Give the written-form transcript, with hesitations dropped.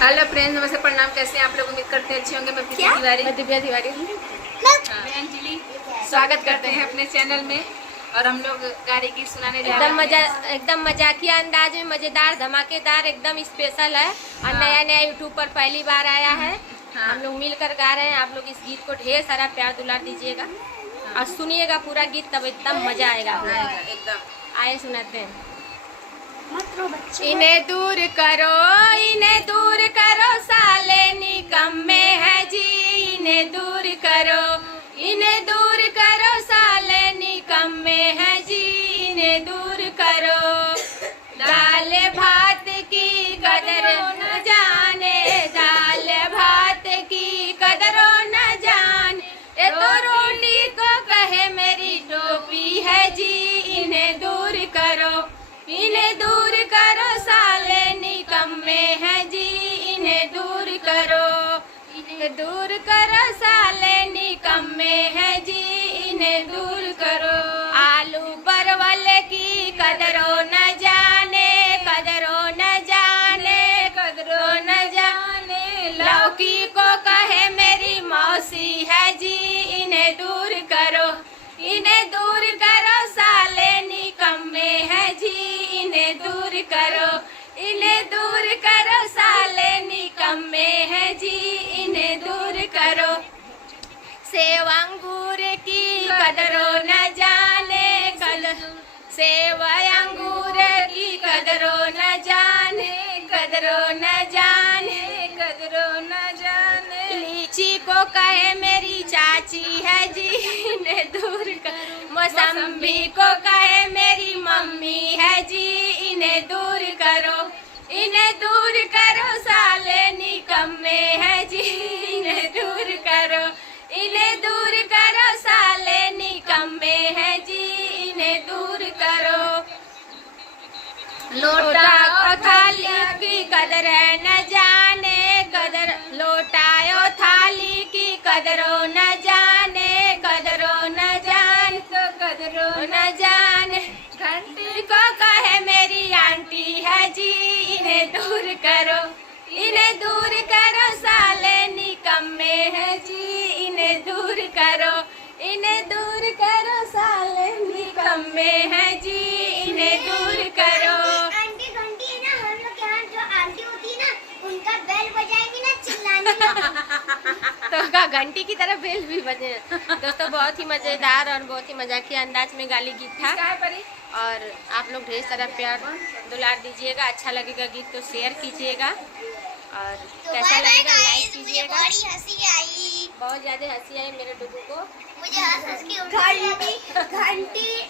Hello friends, नमस्ते, प्रणाम। कैसे हैं आप लोग? उम्मीद करते हैं अच्छे होंगे। मैं दिव्या तिवारी अंजलि स्वागत करते हैं अपने चैनल में। और हम लोग गाड़ी की सुनाने जा रहे हैं एकदम मजाकिया अंदाज में, मजेदार, धमाकेदार, एकदम स्पेशल है और नया यूट्यूब पर पहली बार आया है। हम लोग मिलकर गा रहे हैं। आप लोग इस गीत को ढेर सारा प्यार दुलार दीजिएगा और सुनिएगा पूरा गीत, तब एकदम मजा आएगा एकदम। आए सुनाते हैं। इन्हें दूर करो साले निकम्मे है जी। इन्हें दूर करो साले निकम्मे है जी। इन्हें दूर करो। दाल भात की कदर न जाने, दाल भात की कदर न जाने, ये तो रोटी को कहे मेरी टोपी है जी। इन्हें दूर करो, इन्हें दूर करो साले निकम्मे है जी। इन्हें दूर करो, इन्हें दूर करो साले निकम्मे है जी। इन्हें दूर करो। आलू परवल की कदरो न जाने, कदरो न जाने, कदरो न जाने, लौकी को कहे मेरी मौसी है जी। इन्हें दूर करो, इन्हें दूर करो साले निकम्मे है जी। इन्हें दूर करो, इन्हें दूर करो साले निकम्मे है जी। इन्हें दूर करो। सेव अंगूर की कदरो न जाने, सेव अंगूर की कदरो न जाने, कदरो न जाने, कदरो न जाने, लीची को कहे मेरी चाची है जी। इन्हें दूर करो। मौसम्बी को कहे मेरी मम्मी है जी। इन्हें दूर करो, इन्हें दूर करो साले निकम्मे है जी। इन्हें दूर करो, इन्हें दूर करो साले निकम्मे है जी। इन्हें दूर करो। लोटा और थाली की कदर है न जाने, कदर लोटा और थाली की कदरो न जाने, कदरो न जाने, तो कदरो न जाने, घंटी को कहे मेरी आंटी है जी। इन्हें दूर करो, इन्हें दूर करो साले निकम्मे है जी। इन्हें दूर करो, इन्हें दूर करो साले निकम्मे है जी। इन्हें दूर करो। आंटी घंटी है ना, हम लोग यहाँ जो आंटी होती है ना, उनका बेल बजाएंगी ना, चिल्लाने लगेगी। तो का घंटी की तरह बेल भी बजे। दोस्तों, बहुत ही मजेदार और बहुत ही मजाकिया अंदाज में गाली गीत था। और आप लोग ढेर सारा प्यार दुलार दीजिएगा। अच्छा लगेगा गीत तो शेयर कीजिएगा और तो कैसा लगेगा लाइक मुझे कीजिएगा। बड़ी हंसी आई, बहुत ज्यादा हंसी आई मेरे डुगू को। मुझे हंस हंस के घंटी